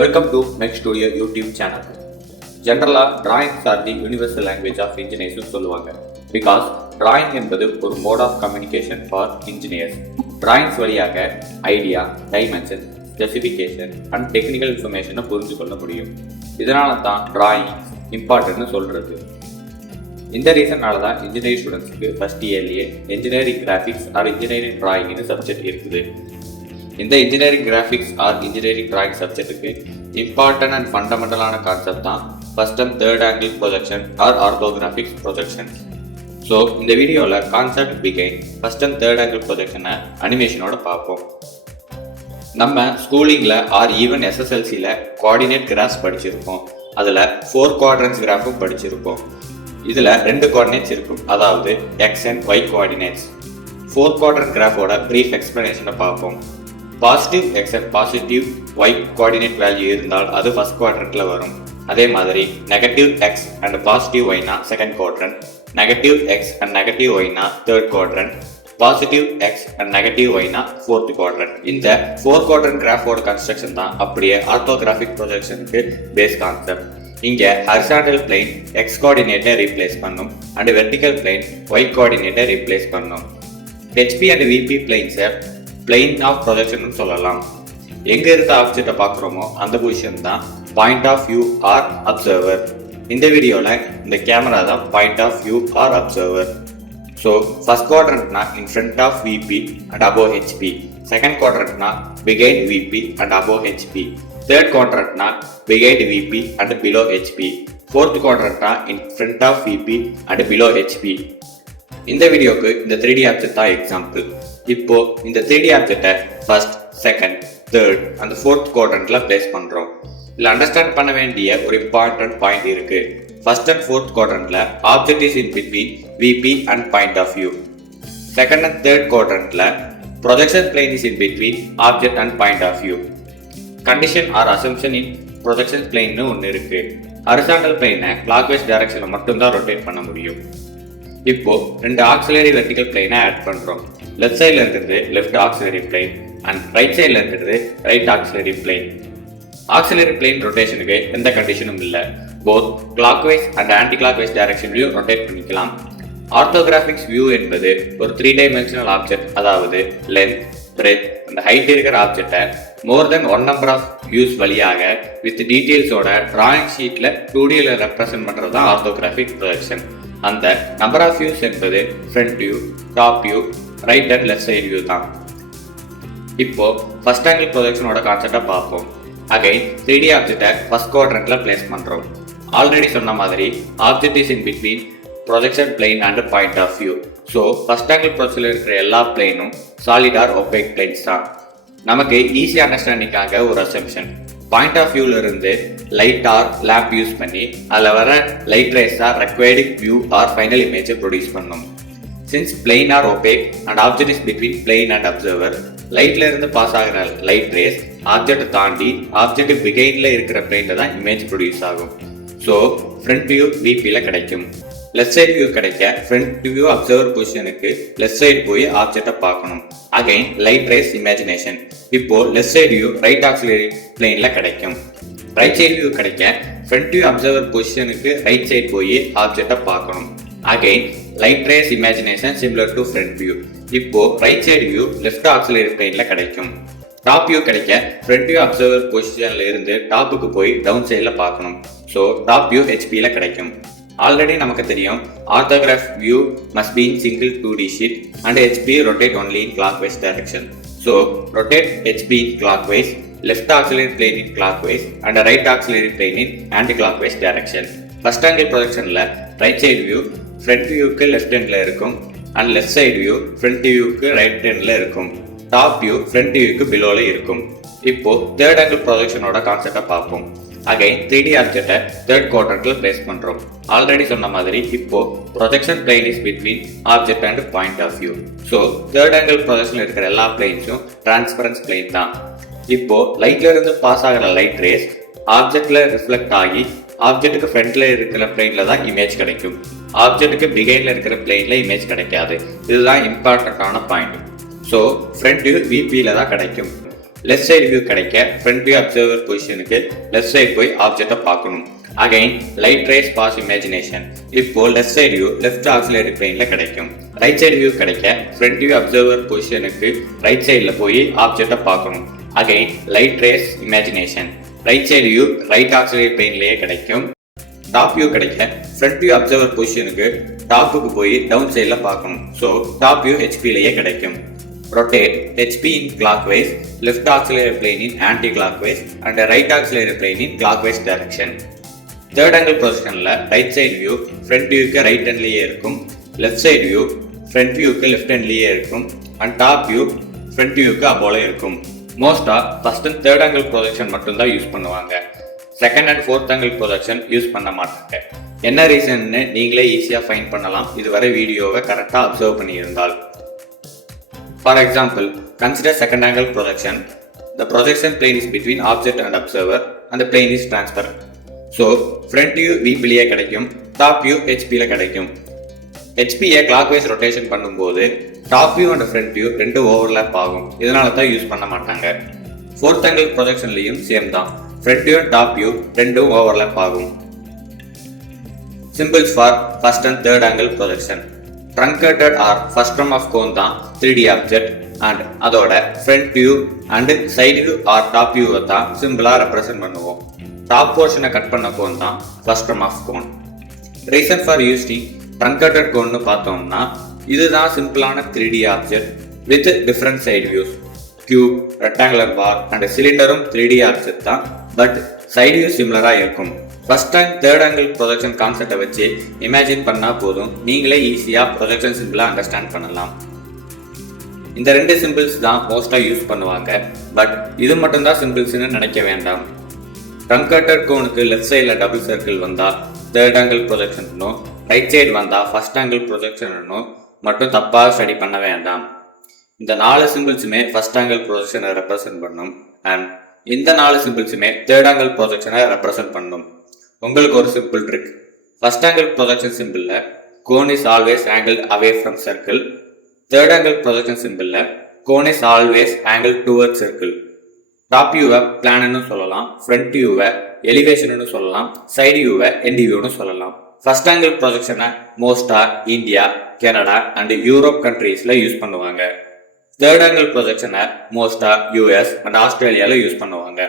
Welcome to Make Studio YouTube channel. Generally, drawings are the universal language of engineers சொல்லுவாங்க. Because drawing என்பது ஒரு mode of communication for engineers. Drawings வழியாக idea, dimension, specification and technical information புரிஞ்சு கொள்ள முடியும். இதனால தான் drawing important சொல்றது. இந்த ரீசனால தான் இன்ஜினியரிங் ஸ்டூடெண்ட்ஸ்க்கு ஃபர்ஸ்ட் இயர்லேயே இன்ஜினியரிங் கிராஃபிக்ஸ் ஆர் இன்ஜினியரிங் டிராயிங்னு சப்ஜெக்ட் இருக்குது. இந்த engineering graphics or engineering drawing சப்ஜெக்ட்டுக்கு இம்பார்ட்டன்ட் அண்ட் ஃபண்டமெண்டலான கான்செப்ட் தான் first and third angle projection or orthographic projections. So இந்த வீடியோவில் கான்செப்ட் பிகைன் ஃபர்ஸ்ட் அண்ட் தேர்ட் ஆங்கிள் ப்ரொஜெக்ஷனை அனிமேஷனோட பார்ப்போம். நம்ம ஸ்கூலிங்கில் ஆர் ஈவன் எஸ்எஸ்எல்சியில் கோஆர்டினேட் கிராஃப்ஸ் படிச்சிருப்போம். அதில் 4 குவாட்ரன்ஸ் கிராஃபும் படிச்சிருப்போம். இதில் 2 கோஆர்டினேட்ஸ் இருக்கும், அதாவது X and Y coordinates. 4 quadrant கிராஃபோட ப்ரீஃப் எக்ஸ்பிளனேஷனை பார்ப்போம். Positive X and positive Y coordinate value இருந்தால் அது ஃபர்ஸ்ட் குவாட்ரண்ட்ல வரும். அதே மாதிரி நெகட்டிவ் எக்ஸ் அண்ட் பாசிட்டிவ் ஒய்னா second quadrant, negative X and negative ஒய்னா third quadrant, positive X and negative ஒய்னா ஃபோர்த் குவாட்ரண்ட். இந்த 4 குவாட்ரண்ட் கிராஃபோட கன்ஸ்ட்ரக்ஷன் தான் அப்படியே ஆர்த்தோகிராஃபிக் ப்ரொஜெக்ஷனுக்கு பேஸ் கான்செப்ட். இங்க ஹரிசாண்டல் பிளேன் எக்ஸ் கோஆர்டினேட்டை ரீப்ளேஸ் பண்ணும் அண்ட் வெர்டிகல் பிளேன் ஒய் கோஆர்டினேட்டை ரீப்ளேஸ் பண்ணும். ஹெச்பி அண்ட் விபி பிளேன்ஸை பிளேன் ஆஃப் ப்ரொஜெக்ஷன் சொல்லலாம். எங்க இருக்க ஆப்ஜெக்டை பார்க்குறோமோ அந்த பொசிஷன் தான் point of view or observer. இந்த வீடியோவில் இந்த கேமரா தான் point of view or observer. So first குவாட்ரண்ட்னா in front of VP and above HP, second குவாட்ரண்ட்னா behind VP and above HP, third குவாட்ரண்ட்னா behind VP and below HP, fourth குவாட்ரண்ட்னா in front of VP and below HP. இந்த வீடியோக்கு இந்த 3D object தான் example. இப்போ இந்த 3D ஆப்ஜெக்டை ஃபர்ஸ்ட், செகண்ட், தேர்ட் அந்த ஃபோர்த் குவாட்ரண்ட்ல பிளேஸ் பண்றோம். இதுல அண்டர்ஸ்டாண்ட் பண்ண வேண்டிய ஒரு இம்பார்ட்டன்ட் பாயிண்ட் இருக்கு. ஃபர்ஸ்ட் அண்ட் ஃபோர்த் குவாட்ரண்ட்ல object is in between VP and point of view. Second and third குவாட்ரண்ட்ல projection plane is in between object and point of view. Condition or assumption in projection பிளேன்னு ஒன்று இருக்கு. Horizontal பிளேனை clockwise டைரக்ஷன்ல மட்டும்தான் rotate பண்ண முடியும். இப்போ 2 ஆக்சிலரி வெர்டிகல் பிளேனை ஆட் பண்றோம். லெஃப்ட் சைட்ல இருக்கிறது left auxiliary plane and right சைட்ல இருக்கிறது right auxiliary plane. Auxiliary plane ரொட்டேஷனுக்கு எந்த கண்டிஷனும் இல்லை. Both clockwise and anticlockwise டைரக்ஷன்லயும் ரொட்டேட் பண்ணிக்கலாம். ஆர்த்தோகிராஃபிக்ஸ் வியூ என்பது ஒரு 3 டைமென்ஷனல் ஆப்ஜெக்ட், அதாவது லென்த், பிரெத் அந்த ஹைட் இருக்கிற ஆப்ஜெக்டை more than 1 number of views வழியாக வித் டீடைல்ஸோட டிராயிங் ஷீட்ல 2Dல ரெப்ரசென்ட் பண்றது தான் ஆர்த்தோகிராஃபிக் ப்ரொஜெக்ஷன். அந்த நம்பர் ஆஃப் வியூஸ் என்பது front view, top view, right and left side view தான். இப்போ ஃபர்ஸ்ட் ஆங்கிள் ப்ரொஜெக்ஷனோட கான்செப்டை பார்ப்போம். அகைன் 3D ஆப்ஜெக்டை ஃபர்ஸ்ட் குவாட்ரண்ட்ல பிளேஸ் பண்றோம். ஆல்ரெடி சொன்ன மாதிரி object is in between projection plane and point of view. So first angle ப்ரொஜெக்ஷன்ல இருக்கிற எல்லா பிளேனும் சாலிட் ஆர் ஒபேக் பிளேன்ஸ் தான். நமக்கு ஈஸி அண்டர்ஸ்டாண்டிங்காக ஒரு அசம்ஷன், பாயிண்ட் ஆஃப் வியூல இருந்து லைட் ஆர் லேம்ப் யூஸ் பண்ணி அதில் வர light rays or required view or final இமேஜை ப்ரொடியூஸ் பண்ணும். Since plane are opaque and object is between plane and observer, லைட்ல இருந்து பாஸ் ஆகிற லைட் ரேஸ் ஆப்ஜெக்ட் தாண்டி ஆப்ஜெக்ட் பிகைன்ல இருக்கிற பிளேன்ல தான் இமேஜ் ப்ரொடியூஸ் ஆகும். ஸோ ஃப்ரண்ட் வியூ விபில கிடைக்கும். லெஃப்ட் சைடு வியூ கிடைக்க ஃப்ரண்ட் வியூ அப்சர்வர் பொசிஷனுக்கு லெஃப்ட் சைடு போய் ஆப்ஜெக்டை பார்க்கணும். Again light rays imagination. இப்போ left side view right auxiliary பிளேன்ல கிடைக்கும். ரைட் சைடு வியூ கிடைக்க ஃப்ரண்ட் வியூ அப்சர்வர் பொசிஷனுக்கு ரைட் சைடு போய் ஆப்ஜெக்டை பார்க்கணும். Again light rays imagination similar to front view. இப்போ right side view left auxiliary பிளேன்ல கிடைக்கும். டாப் வியூ கிடைக்க ஃப்ரண்ட் வியூ அப்சர்வர் பொசிஷன்ல இருந்து டாப்புக்கு போய் டவுன் சைட்ல பார்க்கணும். ஸோ டாப் வியூ ஹெச்பில கிடைக்கும். ஆல்ரெடி நமக்கு தெரியும் orthographic view must be in single 2D sheet and HP rotate only in clockwise direction. So rotate HP in clockwise, left auxiliary plane in clockwise and right auxiliary plane in anti-clockwise direction. First angle projectionல right side view front viewக்கு left handல இருக்கும் and left side view front viewக்கு right handல இருக்கும். Top view front viewக்கு belowல இருக்கும். இப்போ third angle projectionோட கான்செப்டை பார்ப்போம். Again 3D ஆப்ஜெக்டை third குவாட்ரண்ட்ல place பண்றோம். Already சொன்ன மாதிரி இப்போ projection plane is between object and point of view. So third angle ப்ரொஜெக்ஷன்ல இருக்கிற எல்லா பிளேன்ஸும் டிரான்ஸ்பரன்ஸ் பிளேன் தான். இப்போ லைட்ல இருந்து பாஸ் ஆகிற லைட் ரேஸ் ஆப்ஜெக்ட்ல ரிஃப்ளெக்ட் ஆகி ஆப்ஜெக்ட்டுக்கு ஃப்ரண்ட்ல இருக்கிற பிளேன்ல தான் இமேஜ் கிடைக்கும். ஆப்ஜெக்ட்டுக்கு பிகைன்ல இருக்கிற பிளேன்ல இமேஜ் கிடைக்காது. இதுதான் இம்பார்ட்டன்டான பாயிண்ட். ஸோ ஃப்ரண்ட் வியூ விபியில தான் கிடைக்கும். லெஃப்ட் சைடு வியூ கிடைக்க ஃப்ரண்ட் வியூ அப்சர்வர் பொசிஷனுக்கு லெஃப்ட் சைடு போய் ஆப்ஜெக்டை பார்க்கணும். Again light rays pass imagination. இப்போ left side view left auxiliary பிளேன்ல கிடைக்கும். ரைட் சைடு வியூ கிடைக்க ஃப்ரண்ட் வியூ அப்சர்வர் பொசிஷனுக்கு ரைட் சைடுல போய் ஆப்ஜெக்டை பார்க்கணும். Again light rays imagination. Right side view right auxiliary பிளேன்லயே கிடைக்கும். டாப் வியூ கிடைக்க ஃப்ரண்ட் வியூ அப்சர்வர் பொசிஷனுக்கு டாப்புக்கு போய் டவுன் சைடில் பார்க்கணும். ஸோ டாப் வியூ ஹெச்பிலேயே கிடைக்கும். Rotate HP in clockwise, left auxiliary plane in anti-clockwise and right auxiliary plane in clockwise direction. Third angle positionல ரைட் சைடு வியூ ஃப்ரண்ட் வியூக்கு right ஹேண்ட்லயே இருக்கும், லெஃப்ட் சைடு வியூ ஃப்ரண்ட் வியூக்கு left ஹேண்ட்லயே இருக்கும் and top view front வியூக்கு அப்போல இருக்கும். மோஸ்டா first and third angle projection மட்டும் தான் யூஸ் பண்ணுவாங்க. Second and fourth angle projection use பண்ண மாட்டாங்க. என்ன ரீசன்னு நீங்களே ஈஸியாக ஃபைண்ட் பண்ணலாம் இதுவரை வீடியோவை கரெக்டாக அப்சர்வ் பண்ணியிருந்தால். For example, consider second angle projection. The projection plane is between object and observer and the plane is transparent. So, front view VP-ல கிடைக்கும், top view HP-ல கிடைக்கும். HP-யை clockwise rotation பண்ணும்போது top view and front view ரெண்டு overlap ஆகும். இதனால தான் use பண்ண மாட்டாங்க. fourth angle projectionலையும் same தான். front view and top view ரெண்டும் overlap ஆகும். Symbols for first and third angle projection. Truncated or first term of cone தான் 3D object and அதோட front view and side view or top view தான் சிம்பிளா represent பண்ணுவோம். Top போர்ஷனை cut பண்ண cone தான் first term of cone. Reason for using truncated cone பார்த்தோம்னா இதுதான் சிம்பிளான 3D object with different side views. Cube, rectangular bar and cylinderம் 3D object தான், பட் side view சிமிலரா இருக்கும். First and third angle projection கான்செப்டை வச்சு imagine பண்ணா போதும், நீங்களே ஈஸியா ப்ரொஜெக்ஷன் சிம்பிளா அண்டர்ஸ்டாண்ட் பண்ணலாம். இந்த ரெண்டு சிம்பிள்ஸ் தான் மோஸ்டா யூஸ் பண்ணுவாங்க, பட் இது மட்டும் தான் சிம்பிள்ஸ்னு நினைக்க வேண்டாம். ட்ரங்கேட்டட் கோனுக்கு லெஃப்ட் சைட்ல டபுள் சர்க்கிள் வந்தா தேர்ட் ஆங்கிள் ப்ரொஜெக்ஷனும், ரைட் சைடு வந்தா ஃபர்ஸ்ட் ஆங்கிள் ப்ரொஜெக்ஷனும் மட்டும் தப்பா ஸ்டடி பண்ண வேண்டாம். இந்த 4 சிம்பிள்ஸுமே ஃபர்ஸ்ட் ஆங்கிள் ப்ரொஜெக்ஷனை ரெப்ரசென்ட் பண்ணும் அண்ட் இந்த 4 சிம்பிள்ஸுமே தேர்ட் ஆங்கிள் ப்ரொஜெக்ஷனை ரெப்ரசென்ட் பண்ணும். உங்களுக்கு ஒரு simple trick. First angle projection சிம்பிள்ல cone is always angle away from circle. Third angle projection சிம்பிள்ல cone is always angle toward circle. Top வியூவை பிளான்னு சொல்லலாம், ஃப்ரண்ட் வியூவை எலிவேஷன் சொல்லலாம், சைடு வியூவை எண்ட் வியூன்னு சொல்லலாம். ஃபர்ஸ்ட் ஆங்கிள் ப்ரொஜெக்ஷனை மோஸ்டா இந்தியா, கனடா அண்ட் யூரோப் கண்ட்ரீஸ்ல யூஸ் பண்ணுவாங்க. தேர்ட் ஆங்கிள் ப்ரொஜெக்ஷனை மோஸ்டா US அண்ட் ஆஸ்திரேலியால யூஸ் பண்ணுவாங்க.